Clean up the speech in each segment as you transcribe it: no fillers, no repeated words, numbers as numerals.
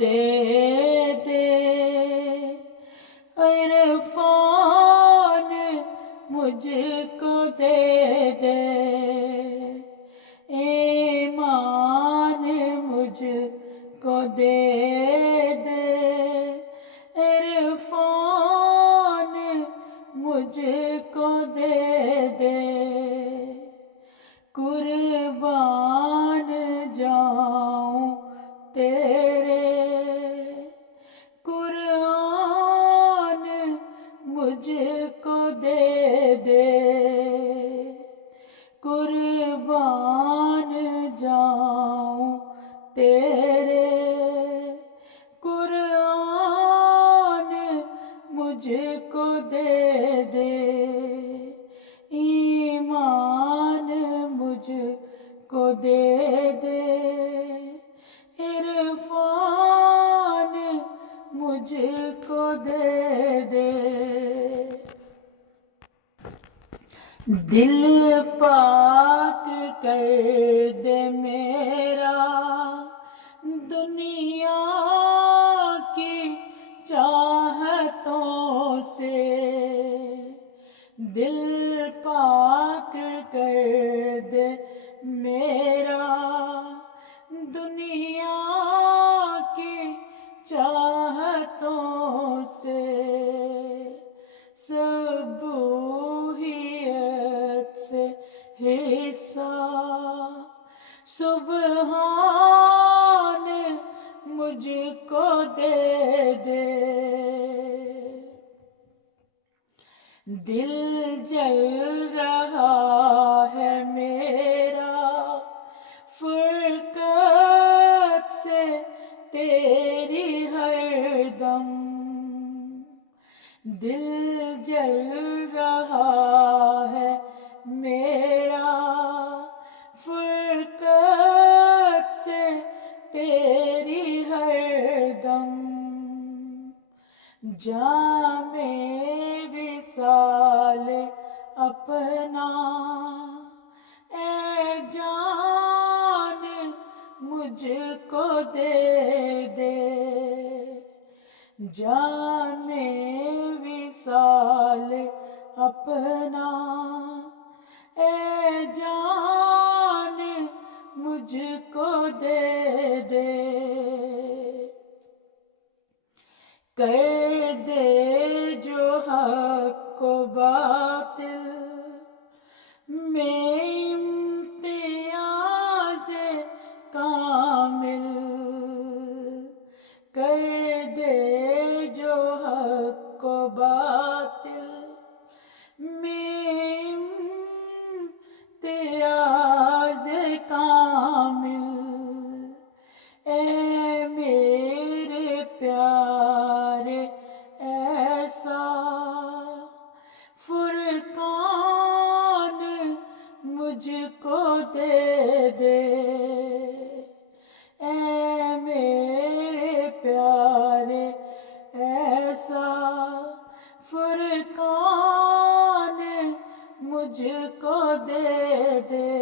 دے دے، عرفان مجھ کو دے دے، ایمان مجھ کو دے دے، عرفان مجھ کو دے دے، قربان جاؤں تیرے، قرآن مجھ کو دے دے، قربان جاؤں تیرے، قرآن مجھ کو دے دے، ایمان مجھ کو دے دے، عرفان مجھ کو دے دے، دل پاک کر دے میرا دنیا کی چاہتوں سے، دل پاک کر دے میرا دنیا کی چاہتوں سے، سبوحیت سے حصہ سبحان مجھ کو دے دے، دل جل رہا ہے میرا فرقت سے تیری ہر دم، دل جل رہا ہے میرا فرقت سے تیری ہر دم، جام وصال اپنا اے جان مجھ کو دے دے، جام وصال اپنا اے جان مجھ کو دے دے، کر دے جو حق و باطل میں امتیاز کامل، کر دے جو حق و باطل میں امتیاز کامل، اے میرے پیارے ایسا فرقان مجھ کو دے دے، اے میرے پیارے ایسا فرقان مجھ کو دے دے،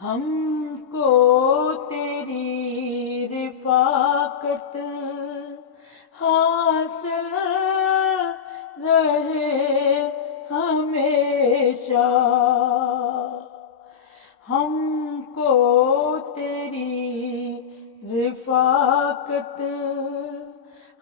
ہم کو تیری رفاقت حاصل رہے ہمیشہ، ہم کو تیری رفاقت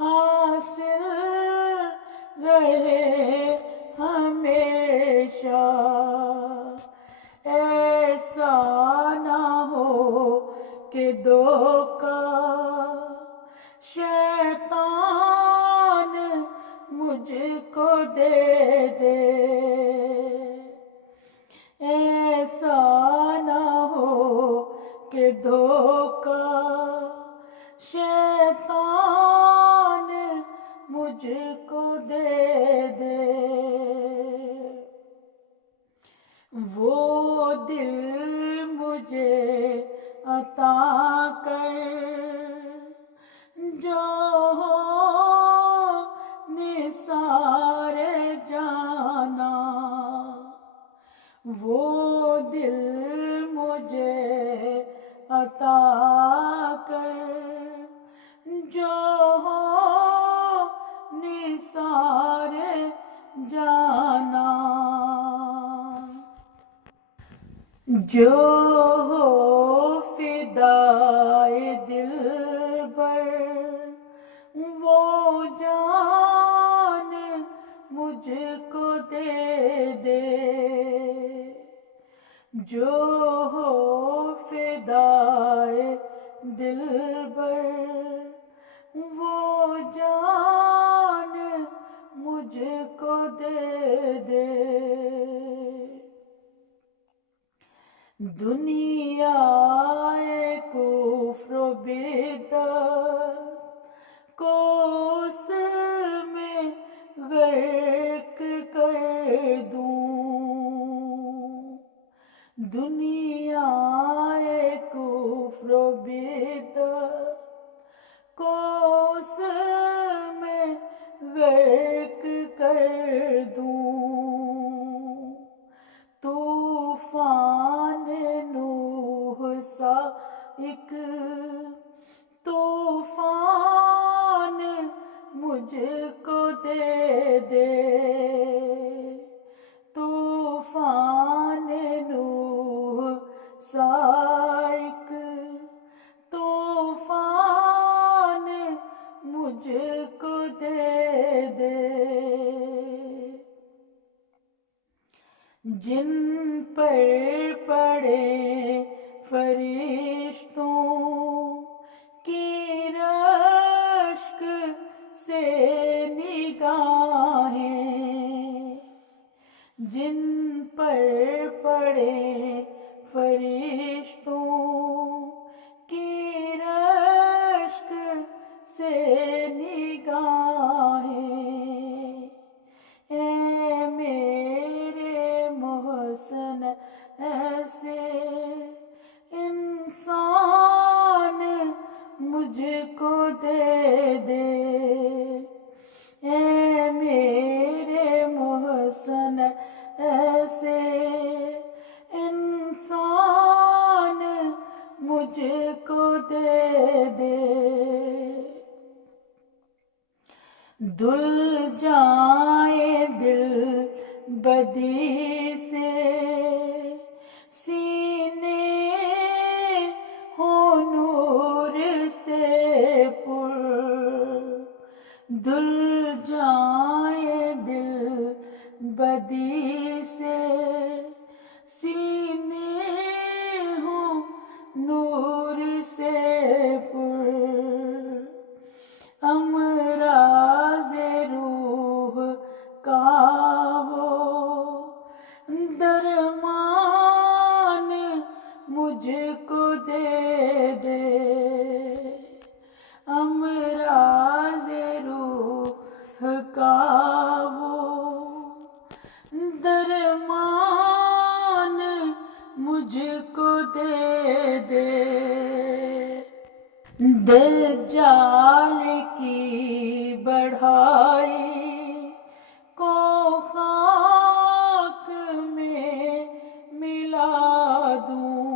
حاصل رہے ہمیشہ، ایسا نہ ہو کہ دھوکہ شیطان مجھ کو دے دے، ایسا نہ ہو کہ دھوکہ شیطان مجھ کو دے دے، وہ دل مجھے عطا کر جو ہو نثار جانا، وہ دل مجھے عطا کر، جو ہو نثار جانا، جو ہو فدائے دل بر، وہ جان مجھ کو دے دے، جو ہو فدائے دل بر، وہ جان مجھ کو دے دے، دنیا کفر و بدعت کو اس میں غرق کر دوں، دنیا کفر و بدعت کو اس میں غرق کر دوں، طوفان نوح سا ایک طوفان مجھ کو دے دے، طوفان نوح سا ایک طوفان مجھ کو دے دے، جن پر پڑے فرشتوں کی رشک سے نگاہیں، جن پر پڑے فرشتوں کی رشک سے نگاہیں، اے میرے محسن ایسے انسان مجھ کو دے دے، اے میرے محسن ایسے انسان مجھ کو دے دے، دل جائیں دل بدی سے سینے ہوں نور سے پر، دل جائیں دل بدی سے سینے ہوں نور سے پر، امراض روح کا وہ درمان مجھ کو دے دے، امراض روح کا وہ درمان مجھ کو دے دے، دجال کی بڑھائی کو خاک میں ملا دوں،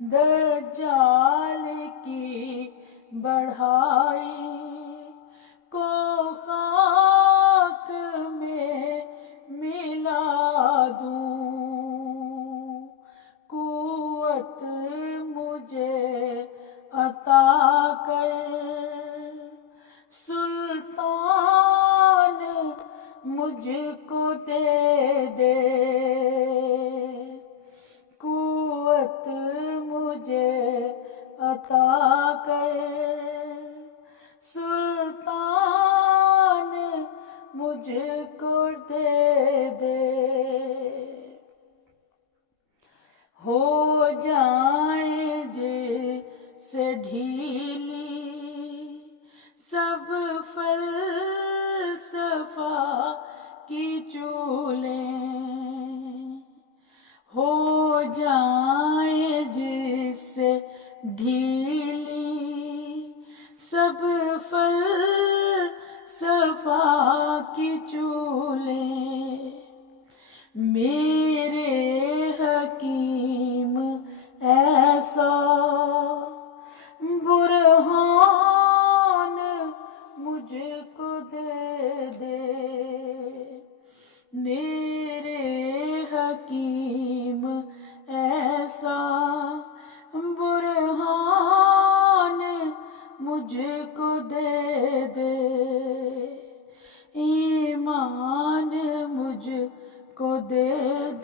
دجال کی بڑھائی کو خاک میں ملا دوں، قوت مجھے عطا کر سلطان مجھ کو دے دے، قوت مجھے عطا کر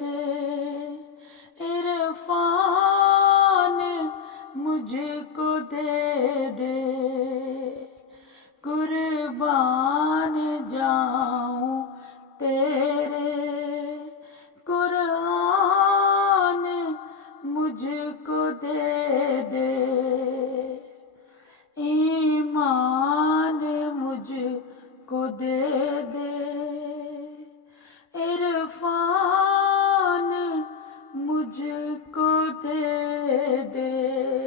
دے عرفان مجھ کو دے دے قربان جاؤں تیرے قرآن مجھ کو دے دے ایمان مجھ کو دے دے عرفان مجھ کو دے دے